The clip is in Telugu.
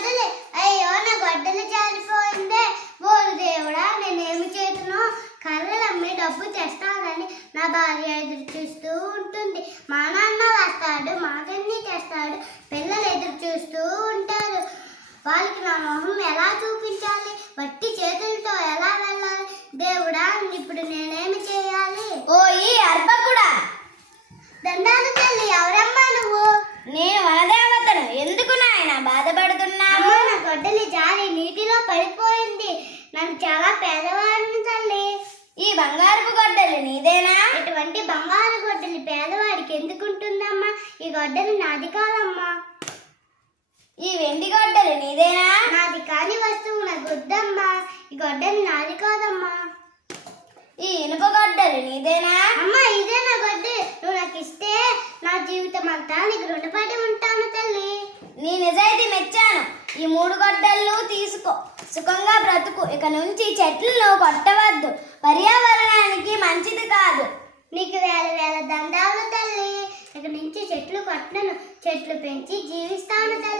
గొడ్డలి. అయ్యో నా గొడ్డలి జారిపోయిందే. ఓరు దేవుడా నేనేమి చేతును? కర్రలు అమ్మి డబ్బు తెస్తానని నా భార్య ఎదురు చూస్తూ ఉంటుంది. మా నాన్న వస్తాడు మాకన్నీ తెస్తాడు. పిల్లలు ఎదురు చూస్తూ ఉంటారు. వాళ్ళకి నా మొహం ఎలా చూపించాలి? వట్టి చేతులతో ఎలా వెళ్ళాలి? దేవుడా ఇప్పుడు నేనేమి చేయాలి? ఓ ఈ అర్భకుడా దండాలు తల్లి ఎవరమ్మా నువ్వు? నేను నన్ను చాలా పేదవాడిని తల్లి. ఈ బంగారపు గొడ్డలి నీదేనా? ఇటువంటి బంగారు గొడ్డలి పేదవాడికి ఎందుకు ఉంటుందమ్మా ఈ గొడ్డలి నాది కాదమ్మా. ఈ వెండి గొడ్డలి నీదేనా? నాది కాని వస్తువు నా గుద్దమ్మా. ఈ గొడ్డలి నాది కాదమ్మా. ఈ ఇనుప గొడ్డలి నీదేనా? అమ్మా ఇదే నా గొడ్డలి? నువ్వు నాకు ఇస్తే నా జీవితం అంతా నీకు రుణపడి ఉంటాను తల్లి నీ నిజాయితీ మెచ్చాను ఈ మూడు గొడ్డళ్ళు తీసుకో. సుఖంగా బ్రతుకు. ఇక నుంచి చెట్లను కొట్టవద్దు. పర్యావరణానికి మంచిది కాదు. నీకు వేల వేల దండాలు తల్లి. ఇక నుంచి చెట్లు కొట్టను. చెట్లు పెంచి జీవిస్తాను తల్లి.